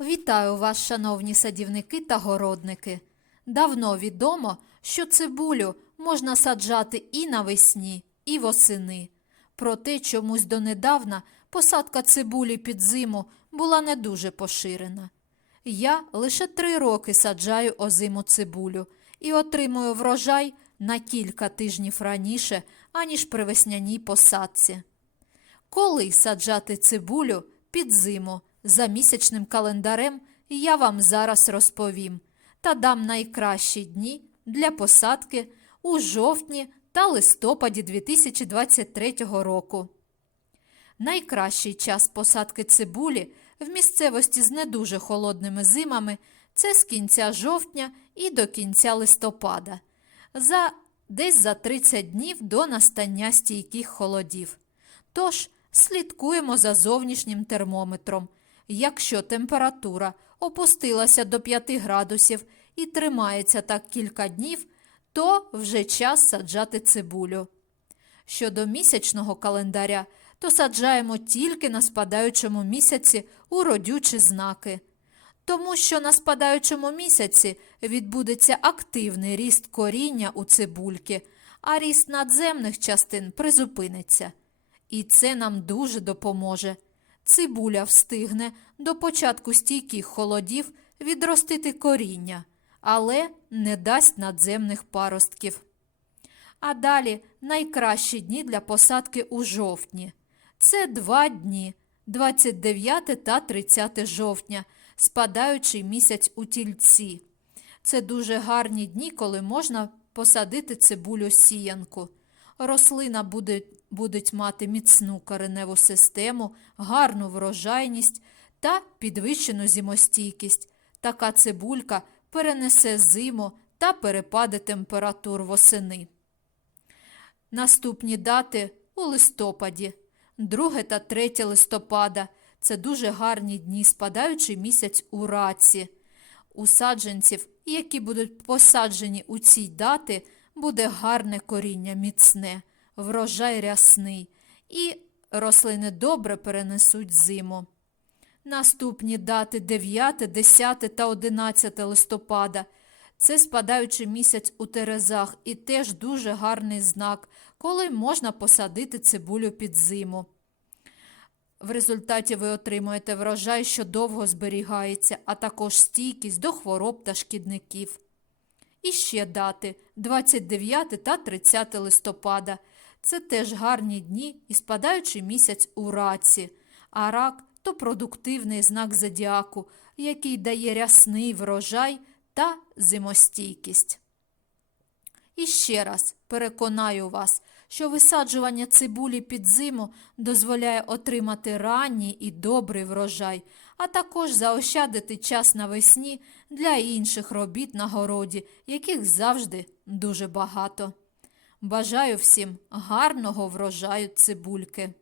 Вітаю вас, шановні садівники та городники. Давно відомо, що цибулю можна саджати і навесні, і восени. Проте чомусь донедавна посадка цибулі під зиму була не дуже поширена. Я лише три роки саджаю озиму цибулю і отримую врожай на кілька тижнів раніше, аніж при весняній посадці. Коли саджати цибулю під зиму за місячним календарем, я вам зараз розповім та дам найкращі дні для посадки у жовтні та листопаді 2023 року. Найкращий час посадки цибулі в місцевості з не дуже холодними зимами це з кінця жовтня і до кінця листопада, за десь за 30 днів до настання стійких холодів. Тож слідкуємо за зовнішнім термометром. Якщо температура опустилася до 5 градусів і тримається так кілька днів, то вже час саджати цибулю. Щодо місячного календаря, то саджаємо тільки на спадаючому місяці у родючі знаки. Тому що на спадаючому місяці відбудеться активний ріст коріння у цибульки, а ріст надземних частин призупиниться. І це нам дуже допоможе. Цибуля встигне до початку стійких холодів відростити коріння, але не дасть надземних паростків. А далі найкращі дні для посадки у жовтні. Це два дні 29 та 30 жовтня, спадаючий місяць у тільці. Це дуже гарні дні, коли можна посадити цибулю сіянку. Рослина буде, будуть мати міцну кореневу систему, гарну врожайність та підвищену зимостійкість. Така цибулька перенесе зиму та перепади температур восени. Наступні дати у листопаді, 2 та 3 листопада. Це дуже гарні дні, спадаючий місяць у раці. У саджанців, які будуть посаджені у ці дати, буде гарне коріння міцне, врожай рясний, і рослини добре перенесуть зиму. Наступні дати 9, 10 та 11 листопада. Це спадаючий місяць у терезах і теж дуже гарний знак, коли можна посадити цибулю під зиму. В результаті ви отримуєте врожай, що довго зберігається, а також стійкість до хвороб та шкідників. І ще дати 29 та 30 листопада. Це теж гарні дні і спадаючий місяць у раці, а рак то продуктивний знак зодіаку, який дає рясний врожай та зимостійкість. І ще раз переконаю вас, що висаджування цибулі під зиму дозволяє отримати ранній і добрий врожай, а також заощадити час навесні для інших робіт на городі, яких завжди дуже багато. Бажаю всім гарного врожаю цибульки!